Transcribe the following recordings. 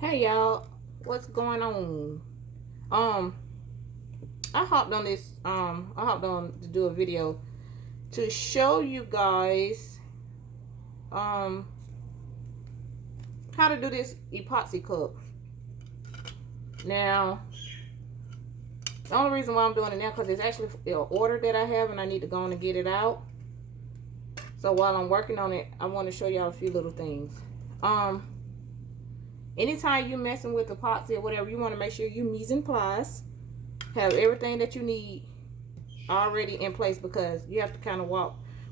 Hey y'all, what's going on? Um, I hopped on this. I hopped on to do a video to show you guys um how to do this epoxy cup. Now, the only reason why I'm doing it now because it's actually an order that I have, and I need to go on and get it out. So while I'm working on it, I want to show y'all a few little things. Anytime you're messing with epoxy or whatever, you want to make sure you mise en place, have everything that you need already in place, because you have to kind of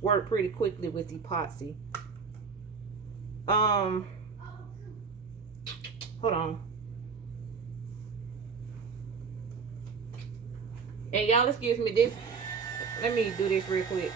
work pretty quickly with epoxy. Hold on. And y'all, excuse me, this, let me do this real quick.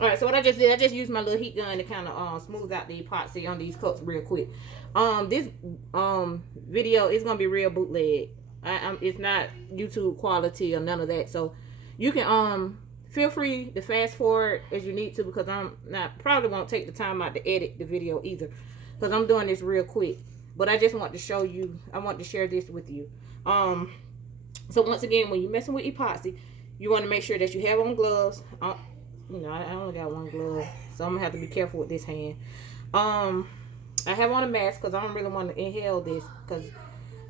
All right, so what I just did, I just used my little heat gun to kind of smooth out the epoxy on these cups real quick. This video is gonna be real bootleg. It's not YouTube quality or none of that. So you can feel free to fast forward as you need to, because I'm not probably won't take the time out to edit the video either, because I'm doing this real quick. But I just want to show you. I want to share this with you. So once again, when you're messing with epoxy, you want to make sure that you have on gloves. You know, I only got one glove, so I'm gonna have to be careful with this hand. I have on a mask because I don't really want to inhale this, because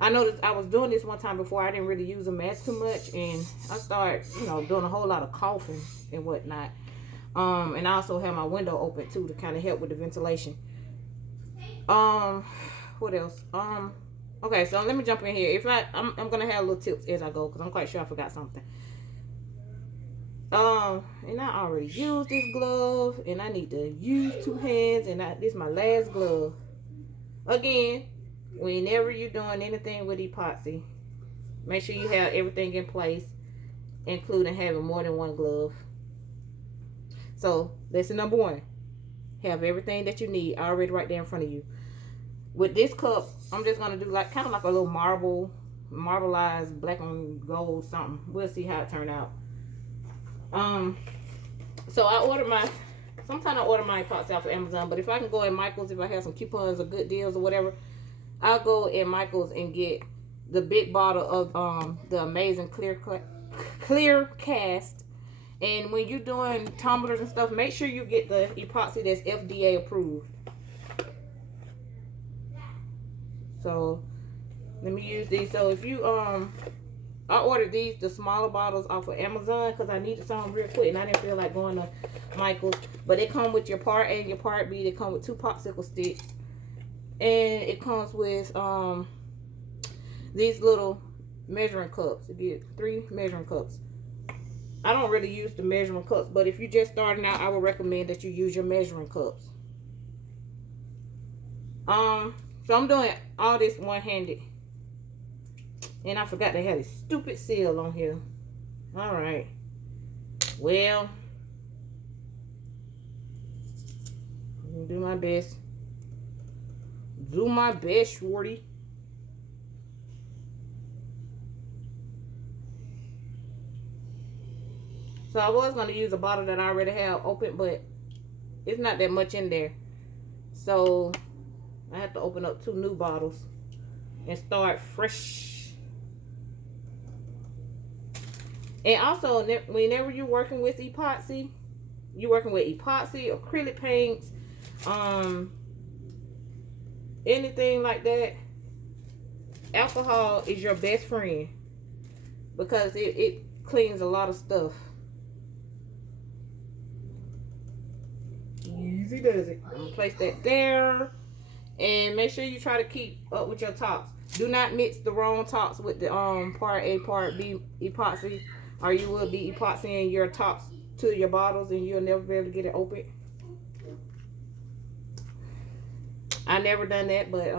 I noticed I was doing this one time before. I didn't really use a mask too much, and I started, you know, doing a whole lot of coughing and whatnot. And I also have my window open too to kind of help with the ventilation. What else? Okay, so let me jump in here. If I'm gonna have little tips as I go, because I'm quite sure I forgot something. And I already used this glove, and I need to use two hands, and this is my last glove. Again, whenever you're doing anything with epoxy, make sure you have everything in place, including having more than one glove. So lesson number one, have everything that you need already right there in front of you. With this cup, I'm just gonna do like kind of like a little marbleized black and gold something. We'll see how it turned out. So sometimes I order my pots out for Amazon, but if I can go at Michael's, if I have some coupons or good deals or whatever, I'll go at Michael's and get the big bottle of the amazing clear cast. And when you're doing tumblers and stuff, make sure you get the epoxy that's FDA approved. So let me use these. So if you I ordered the smaller bottles off of Amazon because I needed some real quick, and I didn't feel like going to Michael's. But they come with your part A and your part B. They come with 2 popsicle sticks, and it comes with these little measuring cups. You get 3 measuring cups. I don't really use the measuring cups, but if you're just starting out, I would recommend that you use your measuring cups. So I'm doing all this one-handed. And I forgot they had a stupid seal on here. Alright. Well, I'm gonna do my best. Do my best, shorty. So I was gonna use a bottle that I already have open, but it's not that much in there. So I have to open up 2 new bottles and start fresh. And also, whenever you're working with epoxy, acrylic paints, anything like that, alcohol is your best friend, because it cleans a lot of stuff. Easy does it. I'm gonna place that there, and make sure you try to keep up with your tops. Do not mix the wrong tops with the part A, part B epoxy, or you will be epoxying your tops to your bottles and you'll never be able to get it open. I never done that, but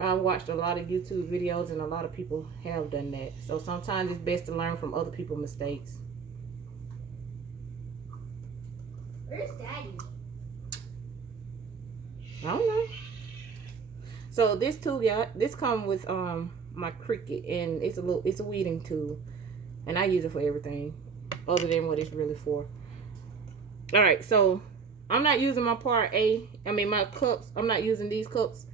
I watched a lot of YouTube videos and a lot of people have done that. So sometimes it's best to learn from other people's mistakes. Where's Daddy? I don't know. So this tool, y'all, this comes with my Cricut, and it's a weeding tool, and I use it for everything other than what it's really for. All right, so I'm not using my part A. I mean my cups. I'm not using these cups.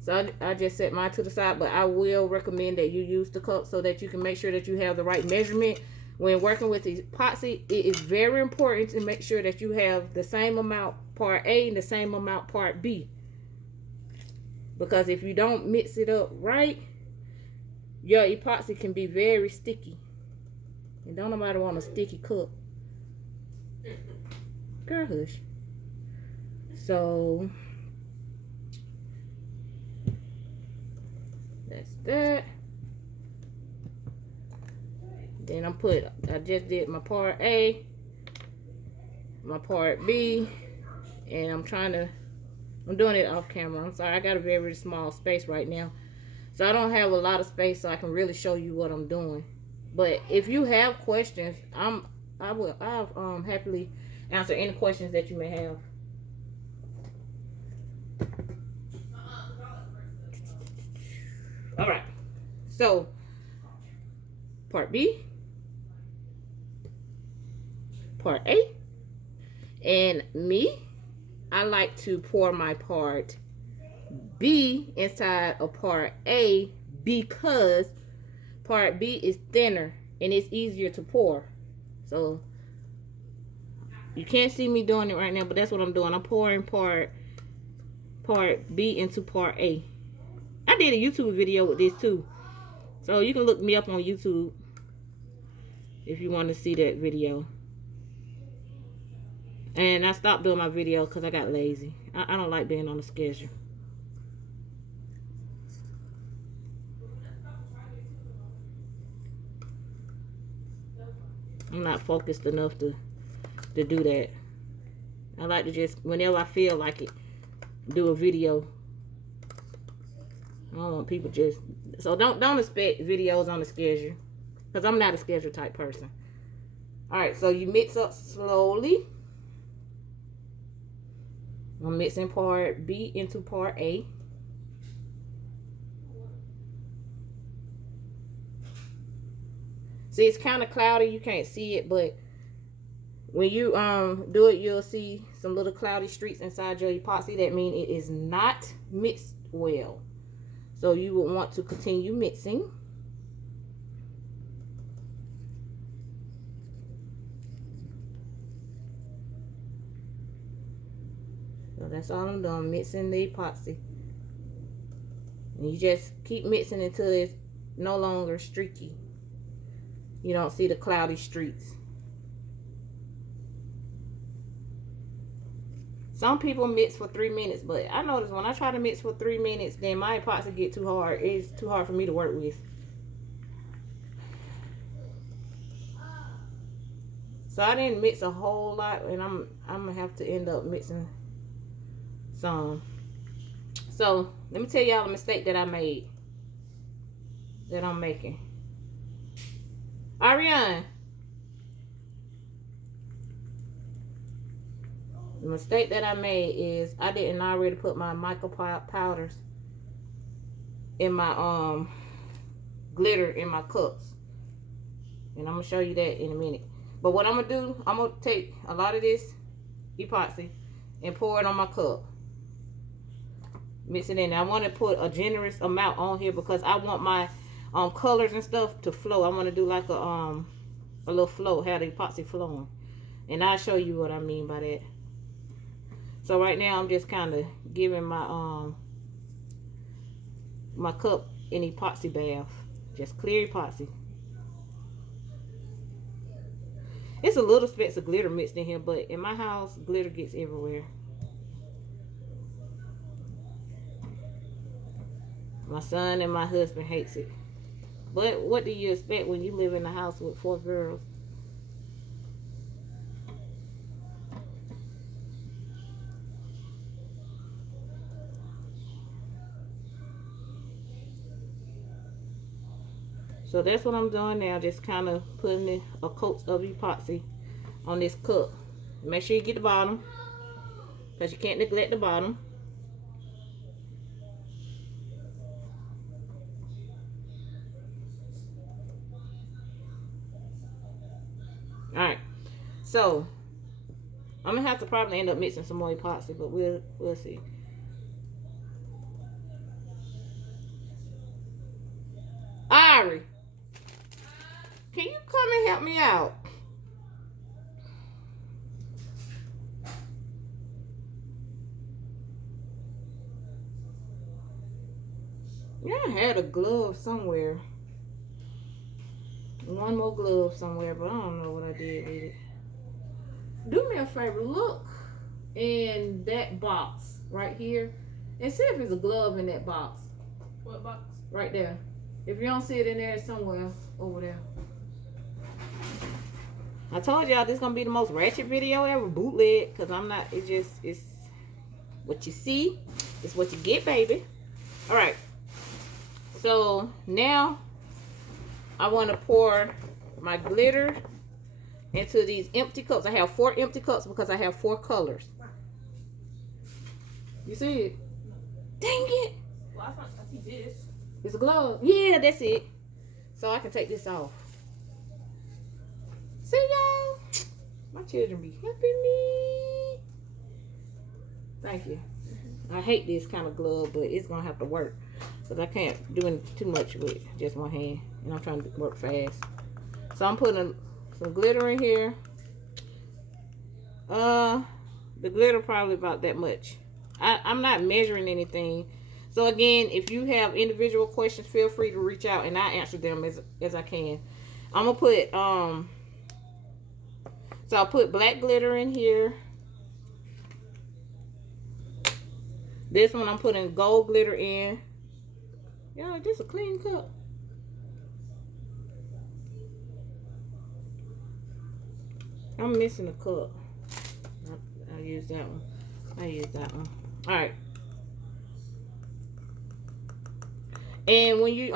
So I just set mine to the side, but I will recommend that you use the cup so that you can make sure that you have the right measurement. When working with epoxy, it is very important to make sure that you have the same amount part A and the same amount part B. Because if you don't mix it up right, your epoxy can be very sticky. And don't nobody want a sticky cup. Girl, hush. So that's that. Then I just did my part A, my part B, and I'm doing it off camera. I'm sorry, I got a very small space right now. So I don't have a lot of space so I can really show you what I'm doing. But if you have questions, I'll happily answer any questions that you may have. All right, so part B, part A, and me, I like to pour my part B inside of part A because part B is thinner and it's easier to pour. So you can't see me doing it right now, but that's what I'm doing. I'm pouring part B into part A. I did a YouTube video with this too, so you can look me up on YouTube if you want to see that video. And I stopped doing my video because I got lazy. I don't like being on a schedule. I'm not focused enough to do that. I like to just, whenever I feel like it, do a video. I don't want people just, so don't expect videos on the schedule, because I'm not a schedule type person. All right, so you mix up slowly. I'm mixing part B into part A. See, it's kind of cloudy, you can't see it, but when you do it, you'll see some little cloudy streaks inside your epoxy. That means it is not mixed well. So you will want to continue mixing. So that's all I'm doing, mixing the epoxy. And you just keep mixing until it's no longer streaky. You don't see the cloudy streaks. Some people mix for 3 minutes, but I notice when I try to mix for 3 minutes, then my epoxy get too hard. It's too hard for me to work with. So I didn't mix a whole lot, and I'm gonna have to end up mixing some. So let me tell y'all a mistake that I made, that I'm making. Ariane, the mistake that I made is I didn't already put my mica powders in my glitter in my cups, and I'm gonna show you that in a minute. But what I'm gonna do, I'm gonna take a lot of this epoxy and pour it on my cup, mix it in. I want to put a generous amount on here because I want my colors and stuff to flow. I want to do like a little flow, have the epoxy flowing, and I'll show you what I mean by that. So right now I'm just kind of giving my my cup an epoxy bath, just clear epoxy. It's a little specks of glitter mixed in here, but in my house glitter gets everywhere. My son and my husband hates it. But what do you expect when you live in a house with 4 girls? So that's what I'm doing now. Just kind of putting a coat of epoxy on this cup. Make sure you get the bottom, because you can't neglect the bottom. Alright. So I'm gonna have to probably end up mixing some more epoxy, but we'll see. Ari, can you come and help me out? Yeah, I had a glove somewhere. One more glove somewhere, but I don't know what I did with it. Do me a favor, look in that box right here and see if there's a glove in that box. What box? Right there. If you don't see it in there, it's somewhere over there. I told y'all this is gonna be the most ratchet video ever, bootleg, because I'm not, it's what you see, it's what you get, baby. Alright. So now I want to pour my glitter into these empty cups. I have 4 empty cups because I have 4 colors. You see it? Dang it! Well, I see this. It's a glove. Yeah, that's it. So I can take this off. See y'all? My children be helping me. Thank you. I hate this kind of glove, but it's gonna have to work because I can't do too much with just one hand, and I'm trying to work fast. So I'm putting some glitter in here. The glitter probably about that much. I'm not measuring anything. So again, if you have individual questions, feel free to reach out and I answer them as I can. I'm gonna put so I'll put black glitter in here. This one I'm putting gold glitter in. Yeah, just a clean cup. I'm missing a cup. I'll use that one. All right. And when you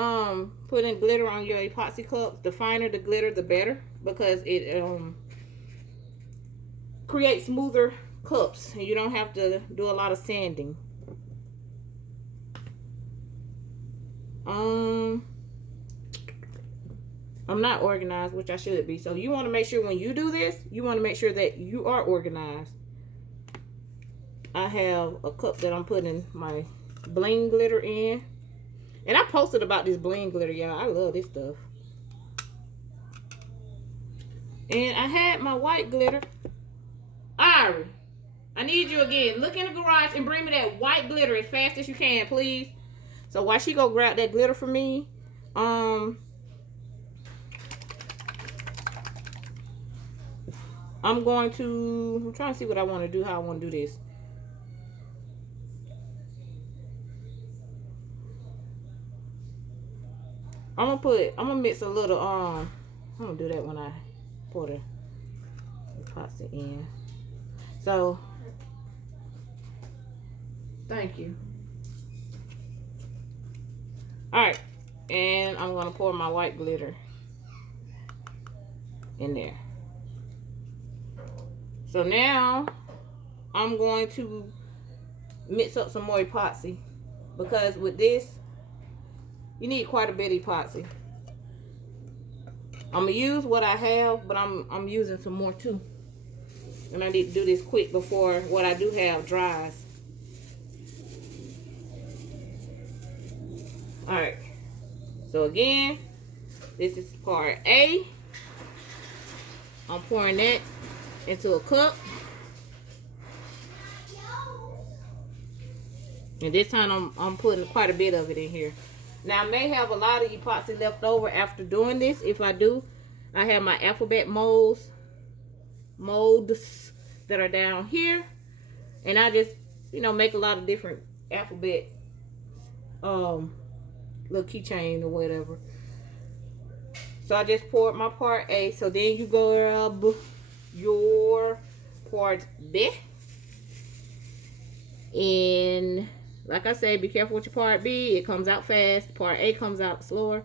put in glitter on your epoxy cups, the finer the glitter, the better, because it creates smoother cups, and you don't have to do a lot of sanding. I'm not organized, which I should be. So you want to make sure when you do this, you want to make sure that you are organized. I have a cup that I'm putting my bling glitter in. And I posted about this bling glitter, y'all. I love this stuff. And I had my white glitter. Ari, I need you again. Look in the garage and bring me that white glitter as fast as you can, please. So while she go grab that glitter for me, I'm trying to see what I want to do, how I want to do this. I'm gonna mix a little, I'm gonna do that when I pour the epoxy in. So, thank you. Alright, and I'm gonna pour my white glitter in there. So now, I'm going to mix up some more epoxy, because with this, you need quite a bit of epoxy. I'm gonna use what I have, but I'm using some more too. And I need to do this quick before what I do have dries. Alright. So again, this is part A. I'm pouring that into a cup. And this time I'm putting quite a bit of it in here. Now I may have a lot of epoxy left over after doing this. If I do, I have my alphabet molds that are down here. And I just, make a lot of different alphabet little keychain or whatever. So I just poured my part A. So then you grab your part B. And like I say, be careful with your part B. It comes out fast. Part A comes out slower.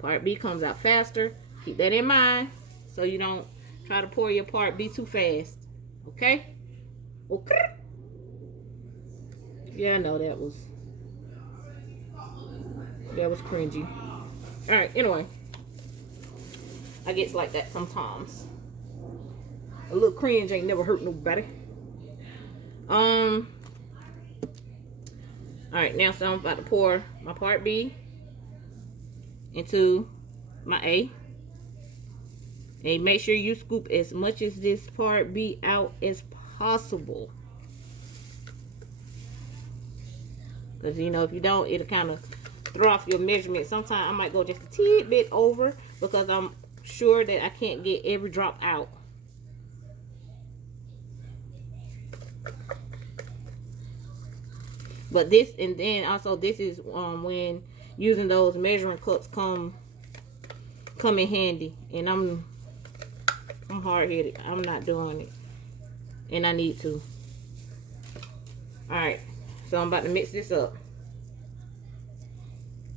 Part B comes out faster. Keep that in mind so you don't try to pour your part B too fast. Okay? Okay. Yeah, I know that was cringy. Alright, anyway. I get like that sometimes. A little cringe ain't never hurt nobody. Alright, now so I'm about to pour my part B into my A. And make sure you scoop as much as this part B out as possible. Because, you know, if you don't, it'll kind of throw off your measurement. Sometimes I might go just a teeny bit over because I'm sure that I can't get every drop out. But this, and then also this is when using those measuring cups come in handy. And I'm hard-headed. I'm not doing it. And I need to. Alright. So I'm about to mix this up.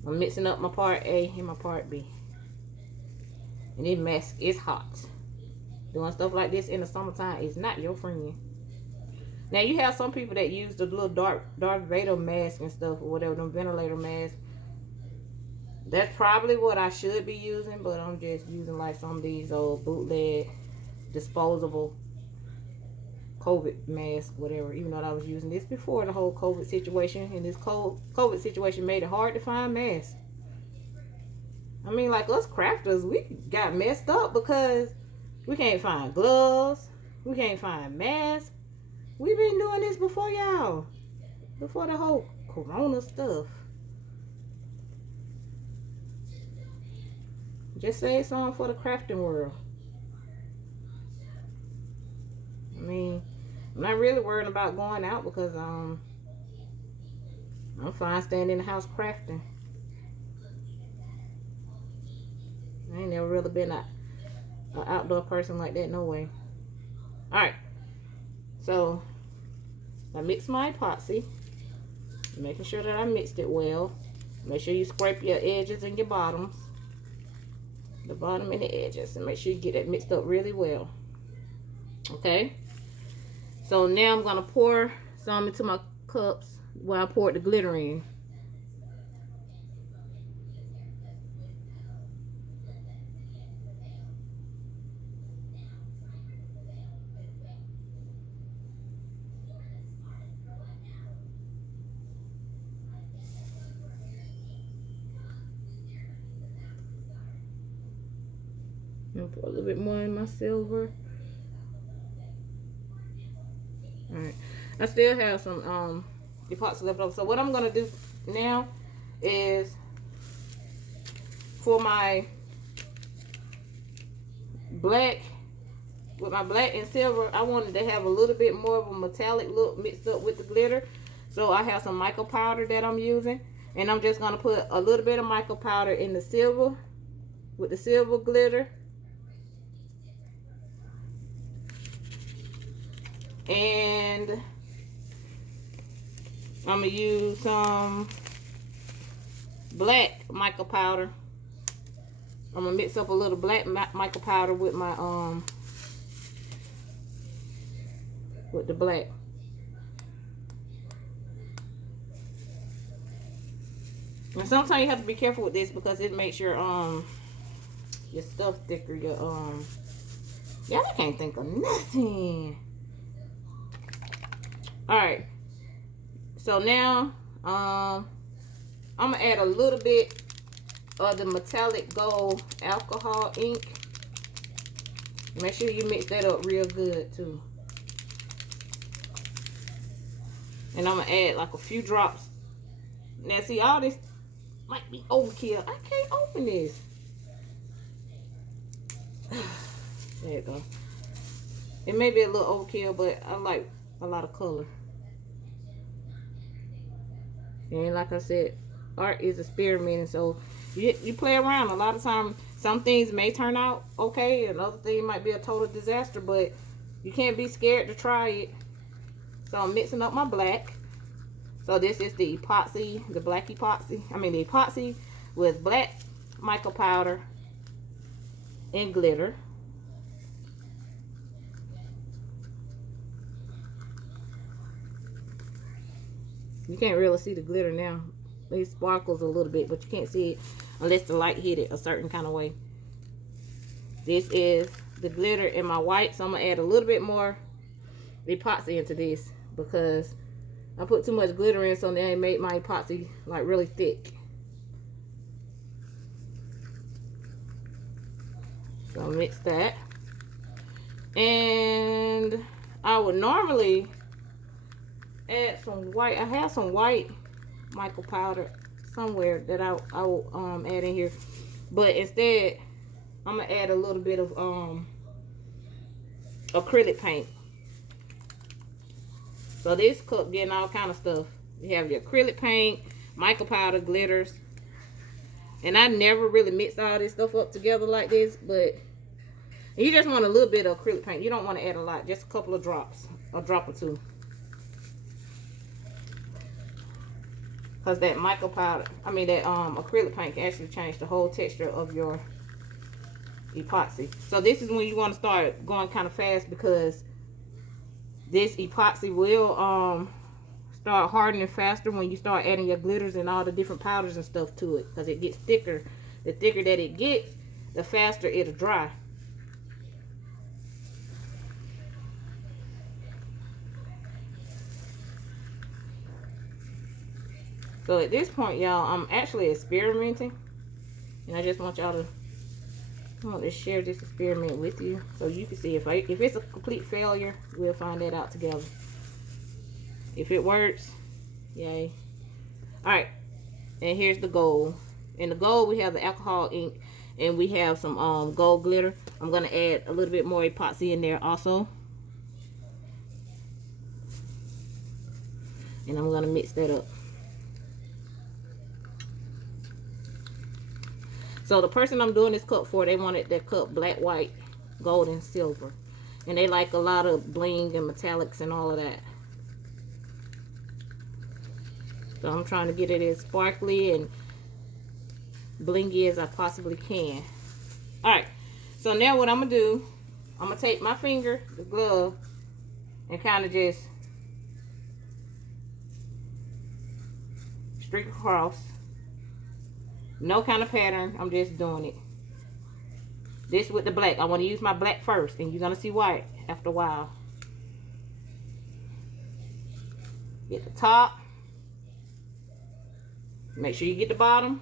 I'm mixing up my part A and my part B. And this mess is hot. Doing stuff like this in the summertime is not your friend. Now you have some people that use the little Darth Vader mask and stuff or whatever, them ventilator masks. That's probably what I should be using, but I'm just using like some of these old bootleg disposable COVID mask, whatever. Even though I was using this before the whole COVID situation, and this COVID situation made it hard to find masks. I mean, like us crafters, we got messed up because we can't find gloves, we can't find masks. We've been doing this before y'all, before the whole corona stuff. Just say something for the crafting world. I mean, I'm not really worried about going out because I'm fine staying in the house crafting. I ain't never really been an outdoor person like that, no way. Alright, so I mix my epoxy, making sure that I mixed it well. Make sure you scrape your edges and your bottoms, the bottom and the edges, and make sure you get it mixed up really well. Okay, so now I'm gonna pour some into my cups where I poured the glitter in. I'm gonna put a little bit more in my silver. Alright, I still have some epoxy left over. So what I'm gonna do now is for my black, with my black and silver, I wanted to have a little bit more of a metallic look mixed up with the glitter. So I have some mica powder that I'm using, and I'm just gonna put a little bit of mica powder in the silver with the silver glitter. And I'm gonna use some black mica powder. I'm gonna mix up a little black mica powder with my with the black. And sometimes you have to be careful with this because it makes your stuff thicker. Your yeah, I can't think of nothing. Alright, so now I'm gonna add a little bit of the metallic gold alcohol ink. Make sure you mix that up real good too. And I'm gonna add like a few drops. Now see, all this might be overkill. I can't open this. There you go. It may be a little overkill, but I like a lot of color. And like I said, art is experimenting, so you play around. A lot of times, some things may turn out okay, and other things might be a total disaster, but you can't be scared to try it. So I'm mixing up my black. So this is the epoxy, the black epoxy. I mean the epoxy with black mica powder and glitter. You can't really see the glitter now. It sparkles a little bit, but you can't see it unless the light hit it a certain kind of way. This is the glitter in my white, so I'm going to add a little bit more epoxy into this because I put too much glitter in, so now it made my epoxy like really thick. So I'll mix that. And I would normally add some white. I have some white mica powder somewhere that I will add in here, but instead I'm gonna add a little bit of acrylic paint. So this cup getting all kind of stuff. You have the acrylic paint, mica powder, glitters, and I never really mixed all this stuff up together like this, but you just want a little bit of acrylic paint. You don't want to add a lot, just a couple of drops, a drop or two. Because that mica powder, that acrylic paint can actually change the whole texture of your epoxy. So this is when you want to start going kind of fast, because this epoxy will start hardening faster when you start adding your glitters and all the different powders and stuff to it, because it gets thicker. The thicker that it gets, the faster it'll dry. So at this point, y'all, I'm actually experimenting, and I just want y'all to, I want to share this experiment with you so you can see if it's a complete failure, we'll find that out together. If it works, yay. All right, and here's the gold. In the gold, we have the alcohol ink, and we have some gold glitter. I'm gonna add a little bit more epoxy in there also, and I'm gonna mix that up. So the person I'm doing this cup for, they wanted their cup black, white, gold, and silver. And they like a lot of bling and metallics and all of that. So I'm trying to get it as sparkly and blingy as I possibly can. Alright, so now what I'm going to do, I'm going to take my finger, the glove, and kind of just streak across. No kind of pattern, I'm just doing it. This with the black. I want to use my black first, and you're going to see white after a while. Get the top. Make sure you get the bottom.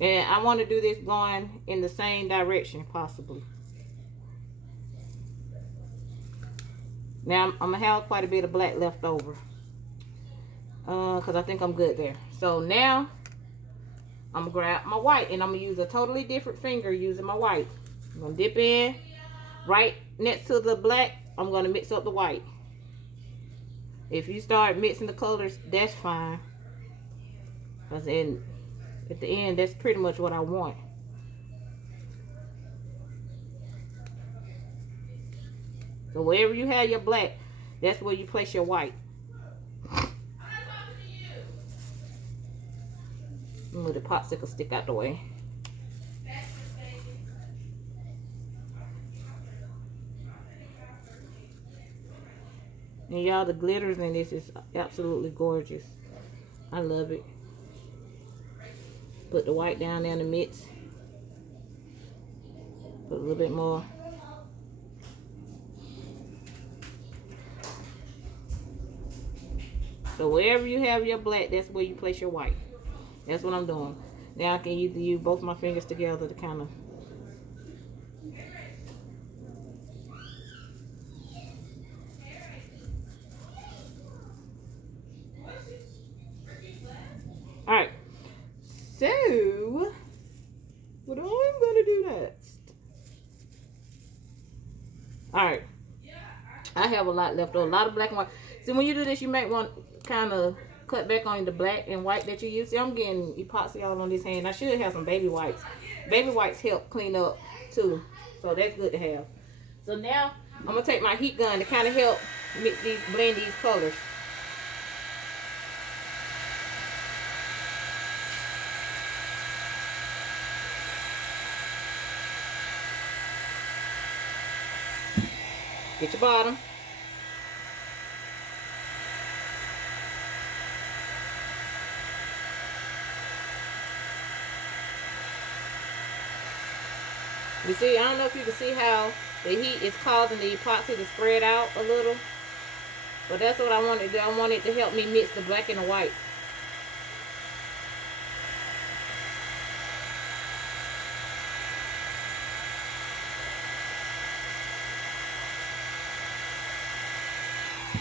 And I want to do this going in the same direction possibly. Now I'm going to have quite a bit of black left over. Because I think I'm good there. So now I'm going to grab my white, and I'm going to use a totally different finger using my white. I'm going to dip in right next to the black. I'm going to mix up the white. If you start mixing the colors, that's fine. Because at the end, that's pretty much what I want. So wherever you have your black, that's where you place your white. Move the popsicle stick out the way. And y'all, the glitters in this is absolutely gorgeous. I love it. Put the white down there in the mix. Put a little bit more. So wherever you have your black, that's where you place your white. That's what I'm doing. Now I can either use both my fingers together to kind of Alright. So what I'm gonna do next. Alright. I have a lot left over. A lot of black and white. So when you do this, you might want kind of cut back on the black and white that you use. See, I'm getting epoxy all on this hand. I should have some baby whites. Baby whites help clean up too, so that's good to have. So now I'm gonna take my heat gun to kind of help blend these colors. Get your bottom. You see, I don't know if you can see how the heat is causing the epoxy to spread out a little. But that's what I want to do. I want it to help me mix the black and the white.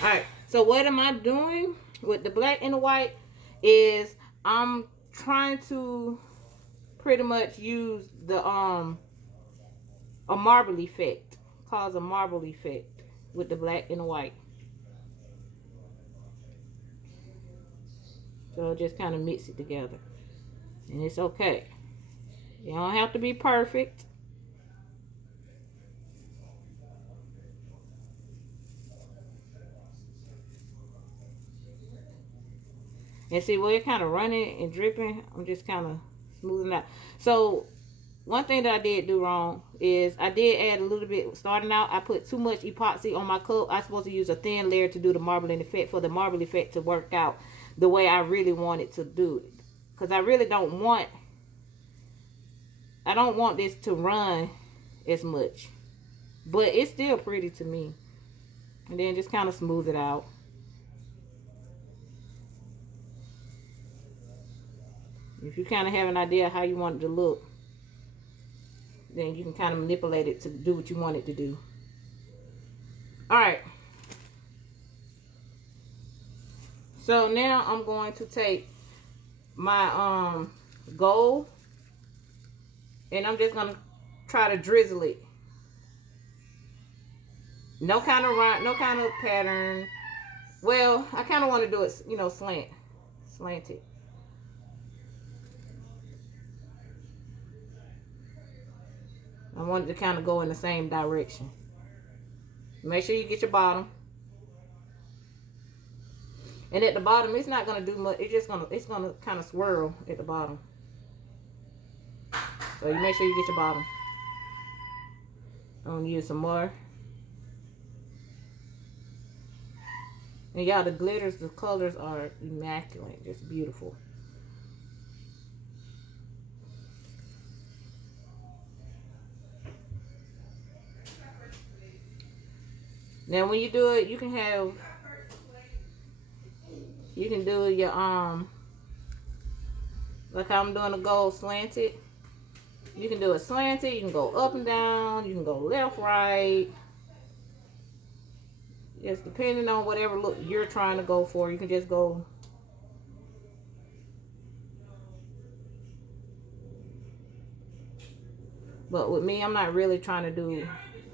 Alright, so what am I doing with the black and the white is I'm trying to pretty much use the a marble effect. Cause a marble effect with the black and the white. So just kind of mix it together. And it's okay. You don't have to be perfect. And see where it kind of running and dripping, I'm just kind of smoothing out. So one thing that I did do wrong is I did add a little bit. Starting out, I put too much epoxy on my cup. I'm supposed to use a thin layer to do the marbling effect, for the marble effect to work out the way I really want it to do it. Because I really don't want this to run as much. But it's still pretty to me. And then just kind of smooth it out. If you kind of have an idea how you want it to look, then you can kind of manipulate it to do what you want it to do. Alright. So now I'm going to take my gold, and I'm just going to try to drizzle it. No kind of pattern. Well, I kind of want to do it, you know, slanted. I want it to kind of go in the same direction. Make sure you get your bottom. And at the bottom, it's not gonna do much. It's gonna kind of swirl at the bottom. So you make sure you get your bottom. I'm gonna use some more. And y'all, the glitters, the colors are immaculate, just beautiful. Now when you do it, you can do your like how I'm doing the gold slanted. You can do it slanted, you can go up and down, you can go left, right. Just depending on whatever look you're trying to go for, you can just go. But with me, I'm not really trying to do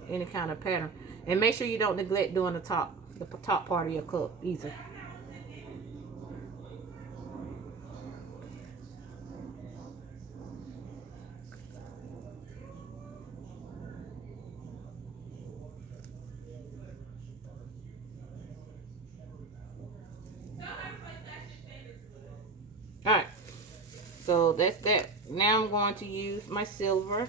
any kind of pattern. And make sure you don't neglect doing the top part of your cup either. Alright, so that's that. Now I'm going to use my silver.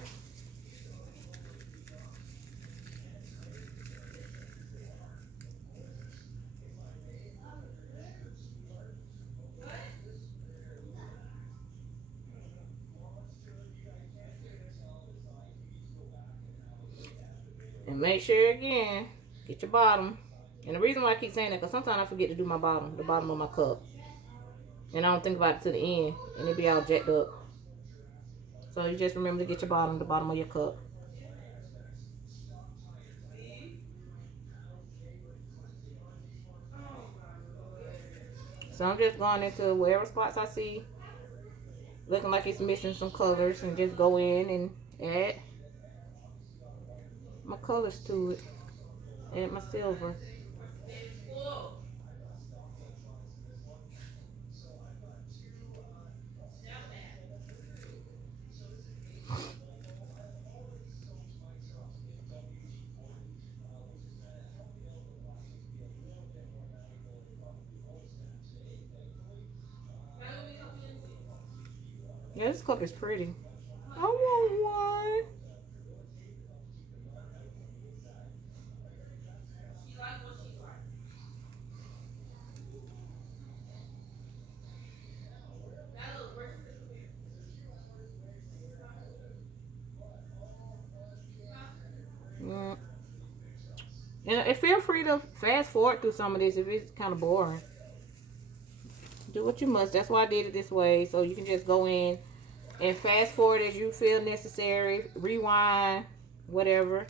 And make sure again, get your bottom. And the reason why I keep saying that, because sometimes I forget to do my bottom, the bottom of my cup. And I don't think about it to the end, and it be all jacked up. So you just remember to get your bottom, the bottom of your cup. So I'm just going into wherever spots I see looking like it's missing some colors, and just go in and add my colors to it. Add my silver. Yeah, this cup is pretty. I want one. And feel free to fast forward through some of this if it's kind of boring. Do what you must. That's why I did it this way. So you can just go in and fast forward as you feel necessary. Rewind, whatever.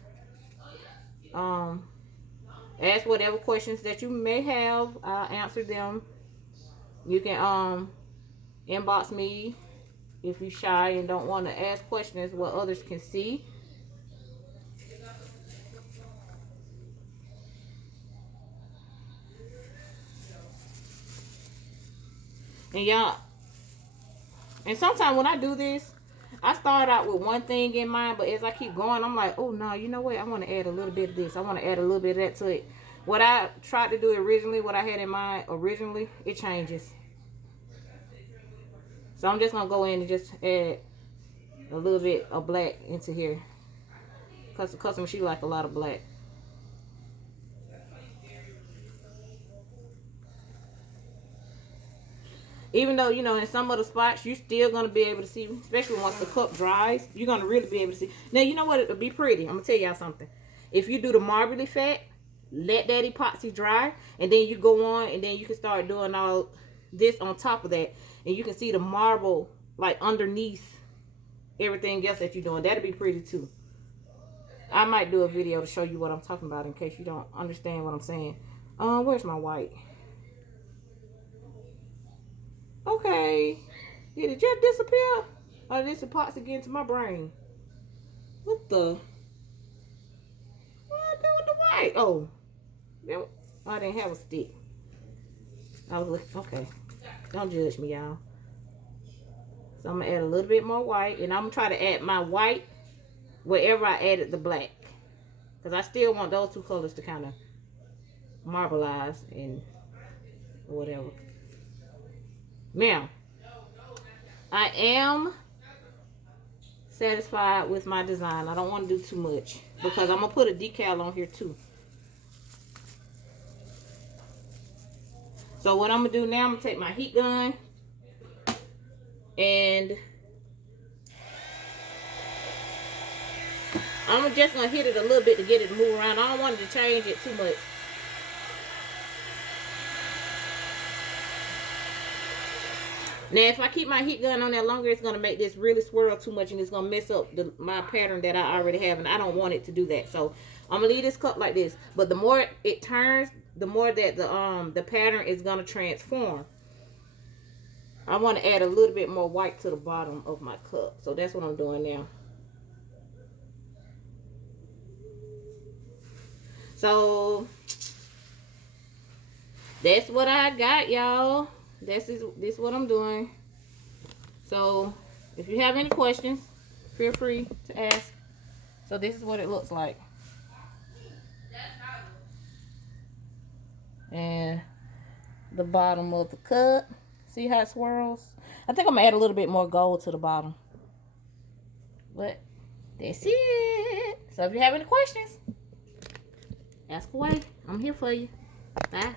Ask whatever questions that you may have. I'll answer them. You can inbox me if you're shy and don't want to ask questions what others can see. And y'all, and sometimes when I do this, I start out with one thing in mind, but as I keep going, I'm like, oh no, you know what? I want to add a little bit of this. I want to add a little bit of that to it. What I tried to do originally, what I had in mind originally, it changes. So I'm just going to go in and just add a little bit of black into here. Because the customer, she like a lot of black. Even though, you know, in some of the spots, you're still going to be able to see, especially once the cup dries, you're going to really be able to see. Now, you know what? It'll be pretty. I'm going to tell y'all something. If you do the marbly effect, let that epoxy dry, and then you go on, and then you can start doing all this on top of that. And you can see the marble, like, underneath everything else that you're doing. That'll be pretty, too. I might do a video to show you what I'm talking about in case you don't understand what I'm saying. Where's my white? Okay. Did it just disappear? Or did this epoxy get into my brain? What the? What I do with the white? Oh. I didn't have a stick. I was looking. Okay. Don't judge me, y'all. So I'm going to add a little bit more white. And I'm going to try to add my white wherever I added the black. Because I still want those two colors to kind of marbleize and whatever. Now, I am satisfied with my design. I don't want to do too much because I'm going to put a decal on here too. So what I'm going to do now, I'm going to take my heat gun and I'm just going to hit it a little bit to get it to move around. I don't want it to change it too much. Now, if I keep my heat gun on there longer, it's going to make this really swirl too much, and it's going to mess up my pattern that I already have, and I don't want it to do that. So, I'm going to leave this cup like this. But the more it turns, the more that the pattern is going to transform. I want to add a little bit more white to the bottom of my cup. So, that's what I'm doing now. So, that's what I got, y'all. This is what I'm doing. So if you have any questions, feel free to ask. So this is what it looks like. And the bottom of the cup. See how it swirls? I think I'm gonna add a little bit more gold to the bottom. But that's it. So if you have any questions, ask away. I'm here for you. Bye.